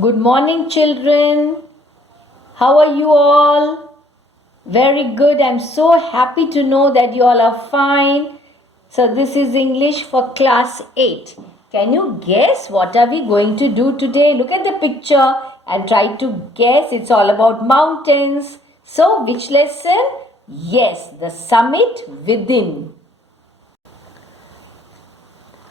Good morning, children. How are you all? Very good. I'm so happy to know that you all are fine. So, this is English for class 8. Can you guess what are we going to do today? Look at the picture and try to guess. It's all about mountains. So, which lesson? Yes, the summit within.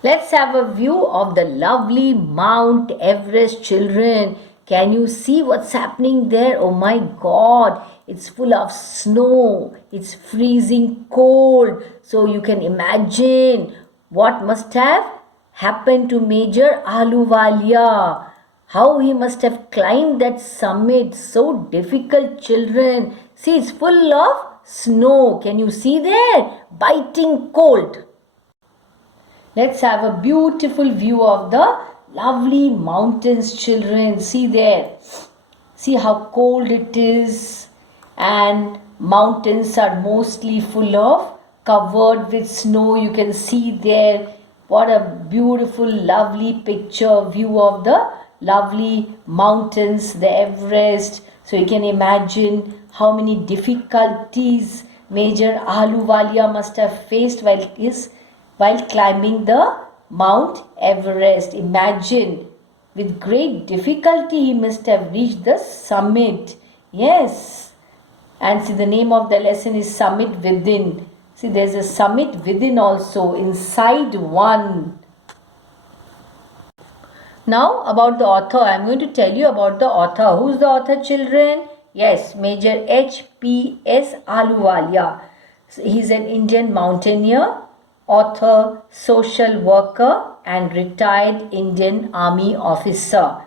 Let's have a view of the lovely Mount Everest, children. Can you see what's happening there? Oh my God, it's full of snow. It's freezing cold. So you can imagine what must have happened to Major Ahluwalia. How he must have climbed that summit. So difficult, children. See, it's full of snow. Can you see there? Biting cold. Let's have a beautiful view of the lovely mountains, children. See there. See how cold it is. And mountains are mostly full of covered with snow. You can see there. What a beautiful, lovely picture view of the lovely mountains, the Everest. So you can imagine how many difficulties Major Ahluwalia must have faced while climbing the Mount Everest. Imagine, with great difficulty, he must have reached the summit. Yes. And see, the name of the lesson is Summit Within. See, there's a summit within also, inside one. Now, about the author, I'm going to tell you about the author. Who's the author, children? Yes, Major H.P.S. Ahluwalia. So, he's an Indian mountaineer, author, social worker, and retired Indian Army officer.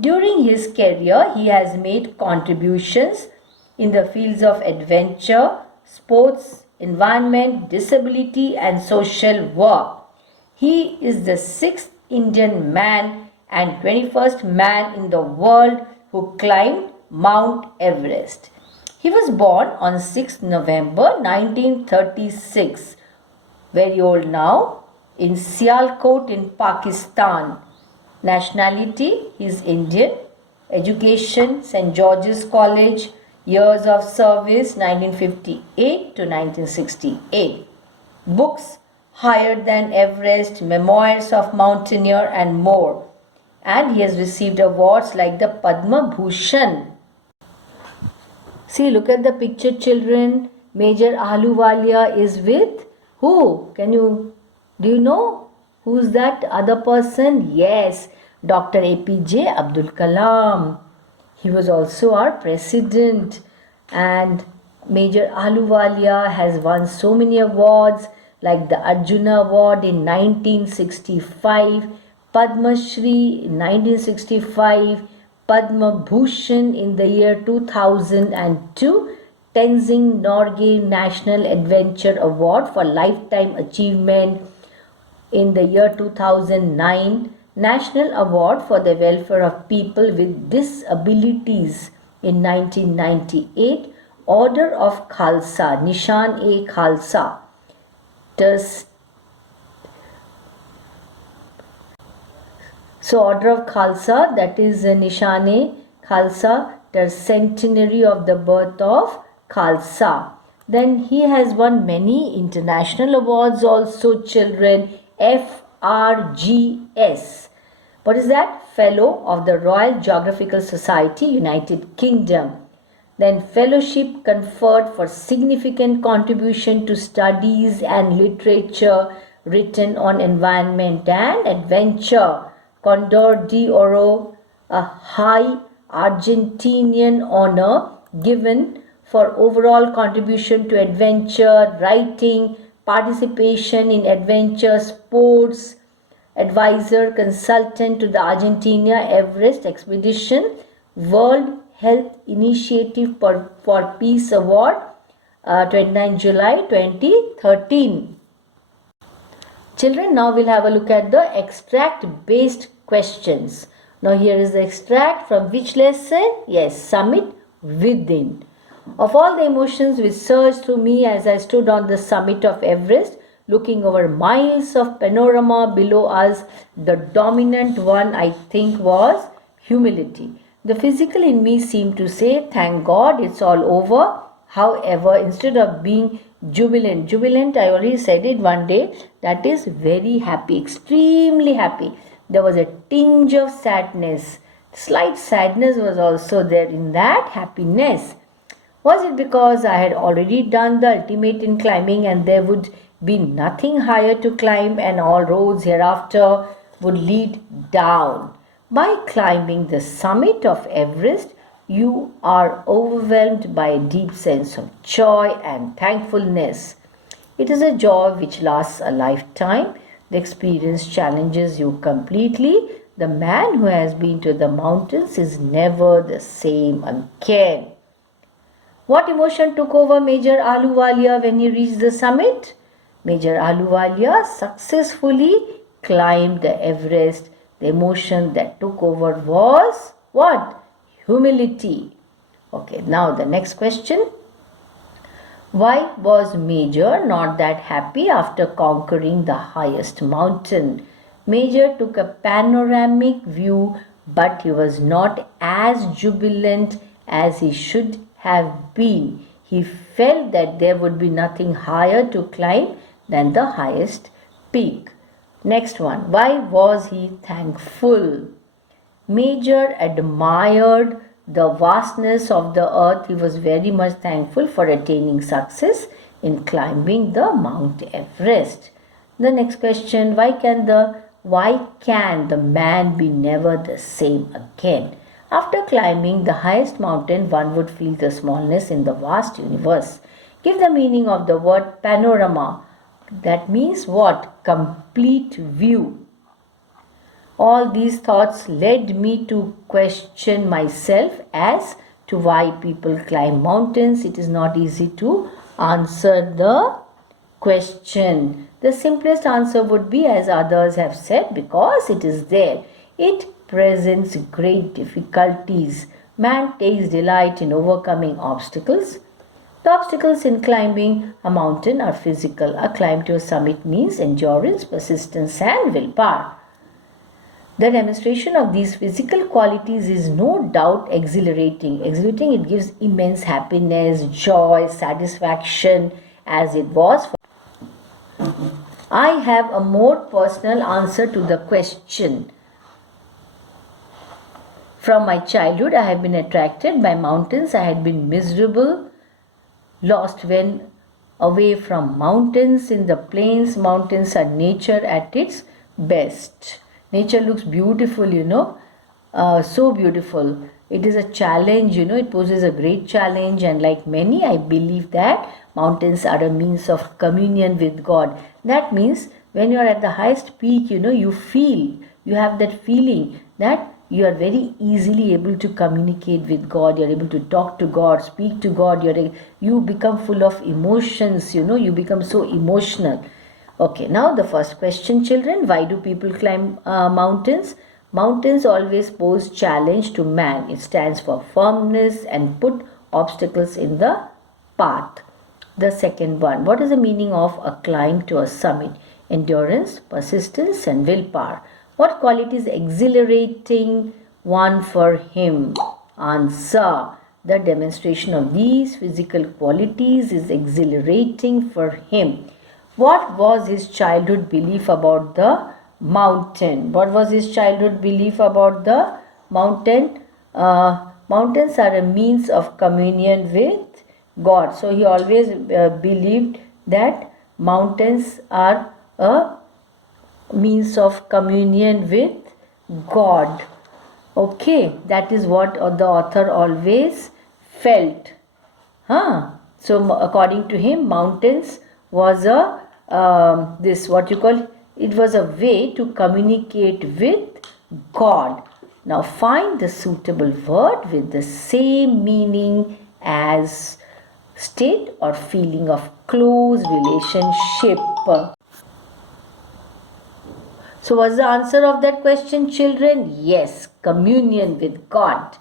During his career, he has made contributions in the fields of adventure, sports, environment, disability, and social work. He is the sixth Indian man and 21st man in the world who climbed Mount Everest. He was born on 6 November 1936, very old now, in Sialkot in Pakistan. Nationality, he is Indian. Education, St. George's College. Years of service, 1958 to 1968. Books, Higher Than Everest, Memoirs of Mountaineer, and more. And he has received awards like the Padma Bhushan. See, look at the picture, children. Major Ahluwalia is with who? Do you know who's that other person? Yes, Dr. APJ Abdul Kalam. He was also our president. And Major Ahluwalia has won so many awards like the Arjuna Award in 1965, Padma Shri in 1965, Padma Bhushan in the year 2002, Tenzing Norgay National Adventure Award for Lifetime Achievement in the year 2009, National Award for the Welfare of People with Disabilities in 1998, Order of Khalsa, Nishan-e-Khalsa. So, Order of Khalsa, that is Nishan-e-Khalsa, the centenary of the birth of Khalsa. Then he has won many international awards also, children. FRGS. What is that? Fellow of the Royal Geographical Society, United Kingdom. Then fellowship conferred for significant contribution to studies and literature written on environment and adventure. Condor de Oro, a high Argentinian honor given for overall contribution to adventure, writing, participation in adventure sports, advisor, consultant to the Argentina Everest expedition, World Health Initiative for Peace Award, 29 July 2013. Children, now we'll have a look at the extract based questions. Now here is the extract from which lesson? Yes, Summit Within. Of all the emotions which surged through me as I stood on the summit of Everest, looking over miles of panorama below us, the dominant one I think was humility. The physical in me seemed to say, thank God it's all over. However, instead of being jubilant, I already said it one day, that is very happy, extremely happy. There was a tinge of sadness. Slight sadness was also there in that happiness. Was it because I had already done the ultimate in climbing and there would be nothing higher to climb and all roads hereafter would lead down? By climbing the summit of Everest, you are overwhelmed by a deep sense of joy and thankfulness. It is a joy which lasts a lifetime. The experience challenges you completely. The man who has been to the mountains is never the same again. What emotion took over Major Ahluwalia when he reached the summit? Major Ahluwalia successfully climbed the Everest. The emotion that took over was what? Humility. Okay, now the next question. Why was Major not that happy after conquering the highest mountain? Major took a panoramic view, but he was not as jubilant as he should have been. He felt that there would be nothing higher to climb than the highest peak. Next one. Why was he thankful? Major admired the vastness of the earth. He was very much thankful for attaining success in climbing the Mount Everest. The next question. Why can the man be never the same again? After climbing the highest mountain, one would feel the smallness in the vast universe. Give the meaning of the word panorama. That means what? Complete view. All these thoughts led me to question myself as to why people climb mountains. It is not easy to answer the question. The simplest answer would be, as others have said, because it is there. It presents great difficulties. Man takes delight in overcoming obstacles. The obstacles in climbing a mountain are physical. A climb to a summit means endurance, persistence, and willpower. The demonstration of these physical qualities is no doubt exhilarating. Exhilarating, it gives immense happiness, joy, satisfaction, as it was for. I have a more personal answer to the question. From my childhood, I have been attracted by mountains. I had been miserable, lost when away from mountains. In the plains, mountains are nature at its best. Nature looks beautiful, so beautiful. It is a challenge, it poses a great challenge, and like many, I believe that mountains are a means of communion with God. That means when you are at the highest peak, you have that feeling that you are very easily able to communicate with God. You are able to talk to God, speak to God. You become full of emotions, you become so emotional. Okay, now the first question, children. Why do people climb mountains? Mountains always pose challenge to man. It stands for firmness and put obstacles in the path. The second one. What is the meaning of a climb to a summit? Endurance, persistence, and willpower. What quality is exhilarating one for him? Answer. The demonstration of these physical qualities is exhilarating for him. What was his childhood belief about the mountain? What was his childhood belief about the mountain? Mountains are a means of communion with God. So he always believed that mountains are a means of communion with God. Okay, that is what the author always felt. So according to him, mountains was it was a way to communicate with God. Now find the suitable word with the same meaning as state or feeling of close relationship. So what's the answer of that question, children? Yes, communion with God.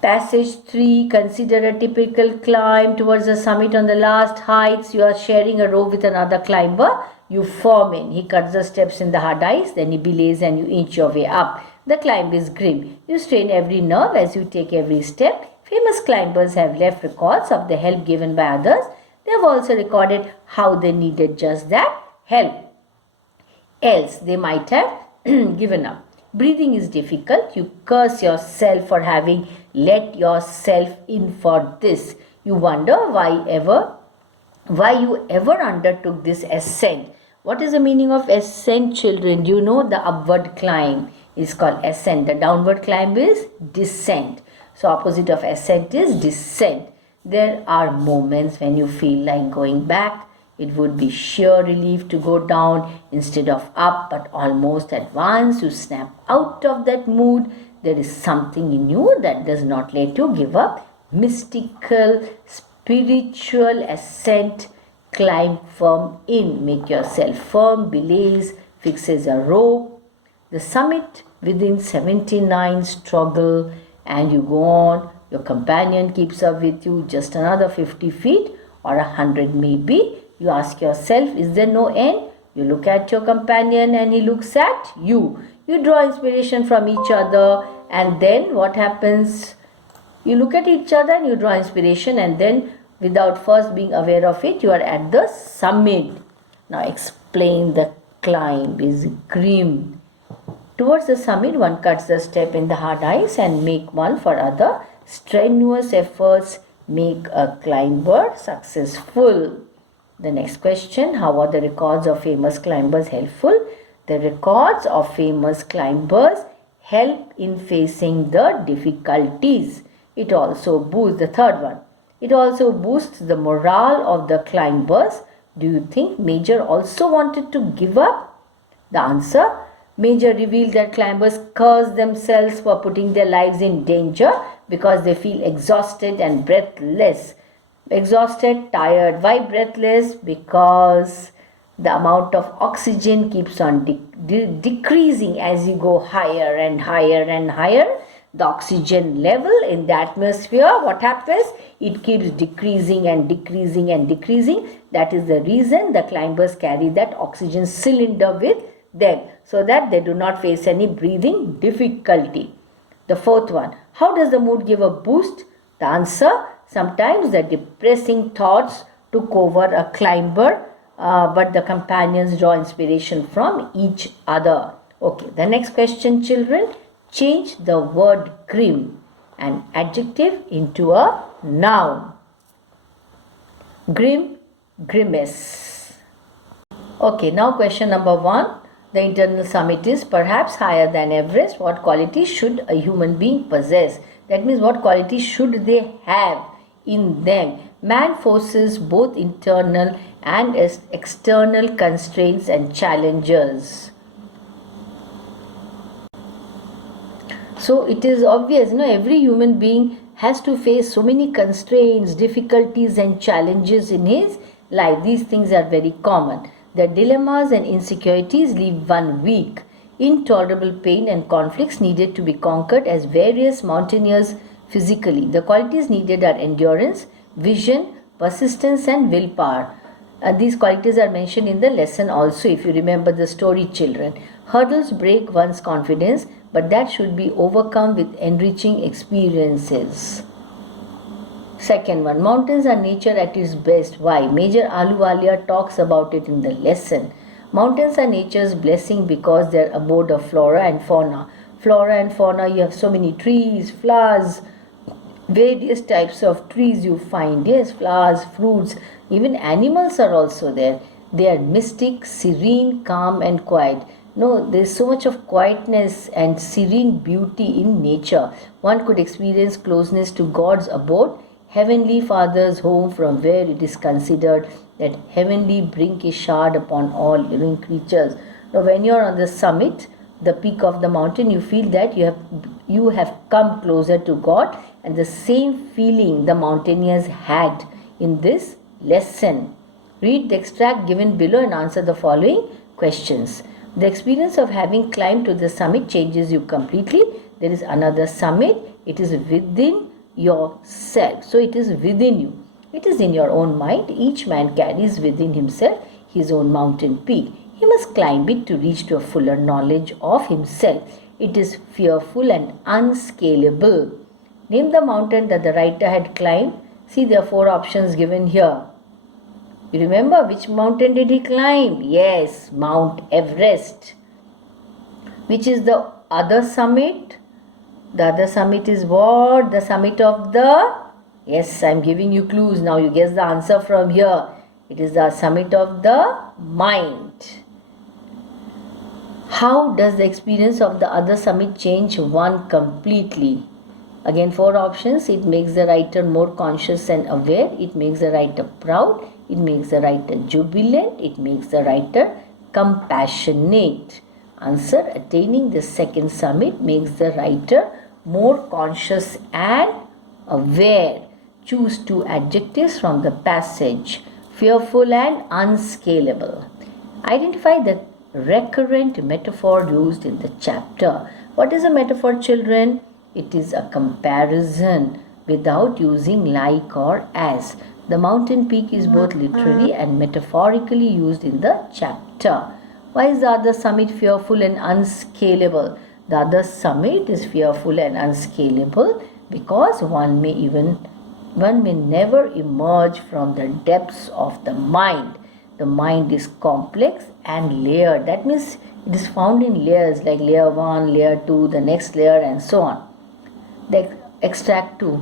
Passage 3. Consider a typical climb towards the summit. On the last heights, you are sharing a rope with another climber. You form in. He cuts the steps in the hard ice, then he belays and you inch your way up. The climb is grim. You strain every nerve as you take every step. Famous climbers have left records of the help given by others. They have also recorded how they needed just that help. Else they might have given up. Breathing is difficult. You curse yourself for having let yourself in for this. You wonder why you ever undertook this ascent. What is the meaning of ascent, children? You know the upward climb is called ascent. The downward climb is descent. So opposite of ascent is descent. There are moments when you feel like going back. It would be sheer relief to go down instead of up, but almost at once you snap out of that mood. There is something in you that does not let you give up. Mystical, spiritual ascent. Climb firm in. Make yourself firm. Belays fixes a rope. The summit within 79 struggle, and you go on. Your companion keeps up with you just another 50 feet or 100 maybe. You ask yourself, is there no end? You look at your companion and he looks at you. You draw inspiration from each other, and then what happens? You look at each other and you draw inspiration, and then without first being aware of it, you are at the summit. Now explain. The climb is grim. Towards the summit, one cuts the step in the hard ice and make one for other. Strenuous efforts make a climber successful. The next question, how are the records of famous climbers helpful? The records of famous climbers help in facing the difficulties. It also boosts, the third one, it also boosts the morale of the climbers. Do you think Major also wanted to give up? The answer, Major revealed that climbers curse themselves for putting their lives in danger because they feel exhausted and breathless. Exhausted, tired. Why breathless? Because the amount of oxygen keeps on decreasing as you go higher and higher and higher. The oxygen level in the atmosphere, what happens? It keeps decreasing and decreasing and decreasing. That is the reason the climbers carry that oxygen cylinder with them, so that they do not face any breathing difficulty. The fourth one, how does the mood give a boost? The answer, sometimes the depressing thoughts took over a climber, but the companions draw inspiration from each other. Okay, the next question, children. Change the word grim, an adjective, into a noun. Grim, grimace. Okay, now question number 1. The internal summit is perhaps higher than Everest. What qualities should a human being possess? That means what qualities should they have in them? Man faces both internal and external constraints and challenges. So it is obvious, every human being has to face so many constraints, difficulties and challenges in his life. These things are very common. The dilemmas and insecurities leave one weak. Intolerable pain and conflicts needed to be conquered as various mountaineers physically. The qualities needed are endurance, vision, persistence and willpower. These qualities are mentioned in the lesson also, if you remember the story, children. Hurdles break one's confidence, but that should be overcome with enriching experiences. Second one, mountains are nature at its best. Why? Major Ahluwalia talks about it in the lesson. Mountains are nature's blessing because they are abode of flora and fauna. Flora and fauna, you have so many trees, flowers, various types of trees you find. Yes, flowers, fruits, even animals are also there. They are mystic, serene, calm and quiet. No, there is so much of quietness and serene beauty in nature. One could experience closeness to God's abode, Heavenly Father's home, from where it is considered that heavenly brink is showered upon all living creatures. Now, when you are on the summit, the peak of the mountain, you feel that you have come closer to God, and the same feeling the mountaineers had in this lesson. Read the extract given below and answer the following questions. The experience of having climbed to the summit changes you completely. There is another summit. It is within yourself. So it is within you. It is in your own mind. Each man carries within himself his own mountain peak. He must climb it to reach to a fuller knowledge of himself. It is fearful and unscalable. Name the mountain that the writer had climbed. See, there are 4 options given here. You remember which mountain did he climb? Yes, Mount Everest. Which is the other summit? The other summit is what? The summit of the... Yes, I am giving you clues. Now you guess the answer from here. It is the summit of the mind. How does the experience of the other summit change one completely? Again, 4 options. It makes the writer more conscious and aware. It makes the writer proud. It makes the writer jubilant. It makes the writer compassionate. Answer: attaining the second summit makes the writer more conscious and aware. Choose 2 adjectives from the passage: fearful and unscalable. Identify the recurrent metaphor used in the chapter. What is a metaphor, children? It is a comparison without using like or as. The mountain peak is both literally and metaphorically used in the chapter. Why is the other summit fearful and unscalable? The other summit is fearful and unscalable because one may never emerge from the depths of the mind. The mind is complex and layered. That means it is found in layers, like layer 1, layer 2, the next layer, and so on. The extract 2.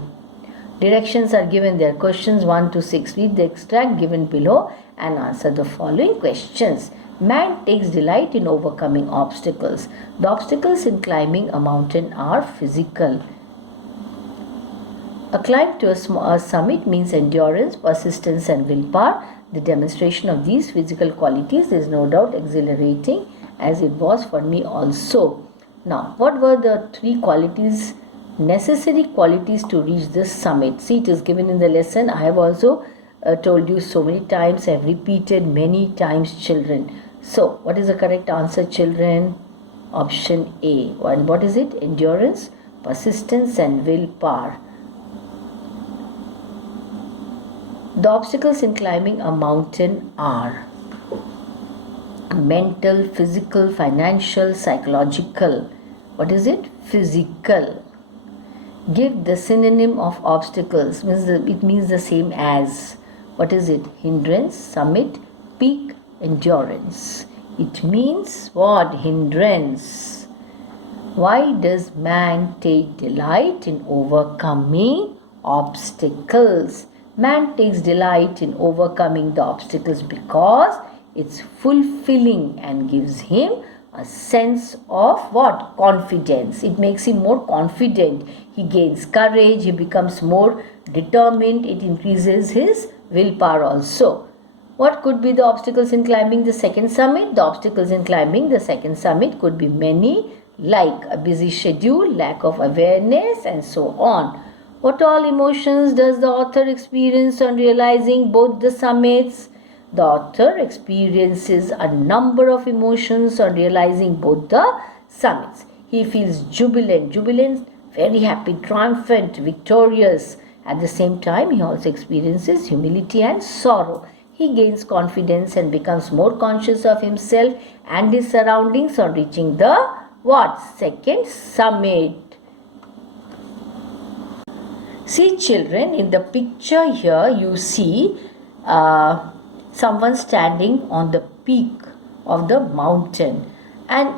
Directions are given there. Questions 1 to 6. Read the extract given below and answer the following questions. Man takes delight in overcoming obstacles. The obstacles in climbing a mountain are physical. A climb to a summit means endurance, persistence, and willpower. The demonstration of these physical qualities is no doubt exhilarating, as it was for me also. Now, what were the 3 qualities, necessary qualities to reach this summit? See, it is given in the lesson. I have also told you so many times. I have repeated many times, children. So, what is the correct answer, children? Option A. And what is it? Endurance, persistence, and willpower. The obstacles in climbing a mountain are mental, physical, financial, psychological. What is it? Physical. Give the synonym of obstacles. It means the same as. What is it? Hindrance, summit, peak, endurance. It means what? Hindrance. Why does man take delight in overcoming obstacles? Man takes delight in overcoming the obstacles because it's fulfilling and gives him a sense of what? Confidence. It makes him more confident. He gains courage. He becomes more determined. It increases his willpower also. What could be the obstacles in climbing the second summit? The obstacles in climbing the second summit could be many, like a busy schedule, lack of awareness, and so on. What all emotions does the author experience on realizing both the summits? The author experiences a number of emotions on realizing both the summits. He feels jubilant, very happy, triumphant, victorious. At the same time, he also experiences humility and sorrow. He gains confidence and becomes more conscious of himself and his surroundings on reaching the what? Second summit. See, children, in the picture here you see someone standing on the peak of the mountain. And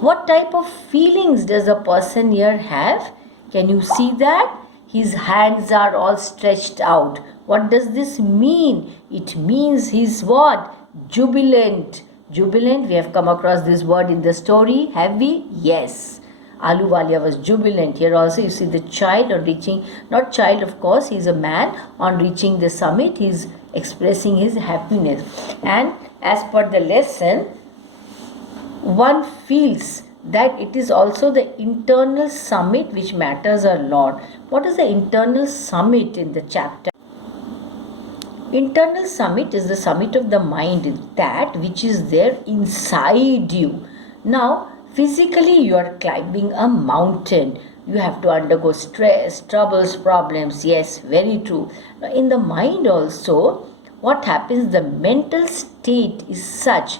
what type of feelings does a person here have? Can you see that? His hands are all stretched out. What does this mean? It means he's what? Jubilant. Jubilant, we have come across this word in the story, have we? Yes. Ahluwalia was jubilant. Here also you see the child on reaching, not child of course, he is a man. On reaching the summit, he is expressing his happiness. And as per the lesson, one feels that it is also the internal summit which matters a lot. What is the internal summit in the chapter? Internal summit is the summit of the mind, that which is there inside you. Now, physically you are climbing a mountain. You have to undergo stress, troubles, problems. Yes, very true. Now, in the mind also, what happens? The mental state is such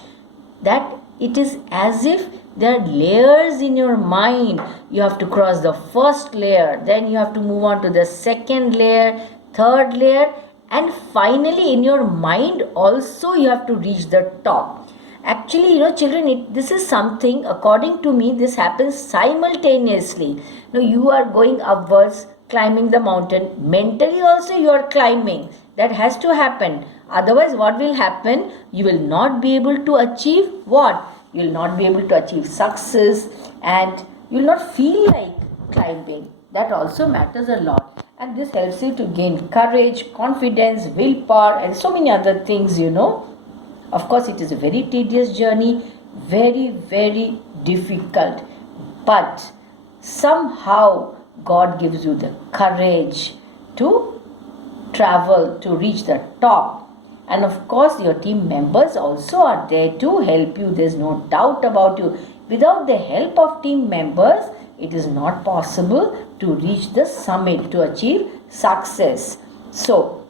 that it is as if There are layers in your mind. You have to cross the first layer, then you have to move on to the second layer, third layer, and finally in your mind also you have to reach the top. Actually, children, this is something, according to me, this happens simultaneously. You are going upwards, climbing the mountain. Mentally also you are climbing. That has to happen. Otherwise, what will happen? You will not be able to achieve what? You will not be able to achieve success, and you will not feel like climbing. That also matters a lot. And this helps you to gain courage, confidence, willpower, and so many other things. Of course, it is a very tedious journey, very, very difficult. But somehow God gives you the courage to travel, to reach the top. And of course, your team members also are there to help you. There's no doubt about you. Without the help of team members, it is not possible to reach the summit, to achieve success. So,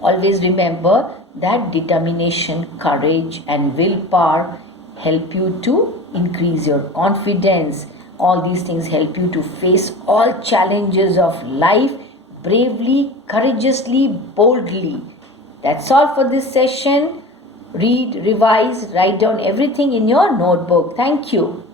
always remember that determination, courage, and willpower help you to increase your confidence. All these things help you to face all challenges of life bravely, courageously, boldly. That's all for this session. Read, revise, write down everything in your notebook. Thank you.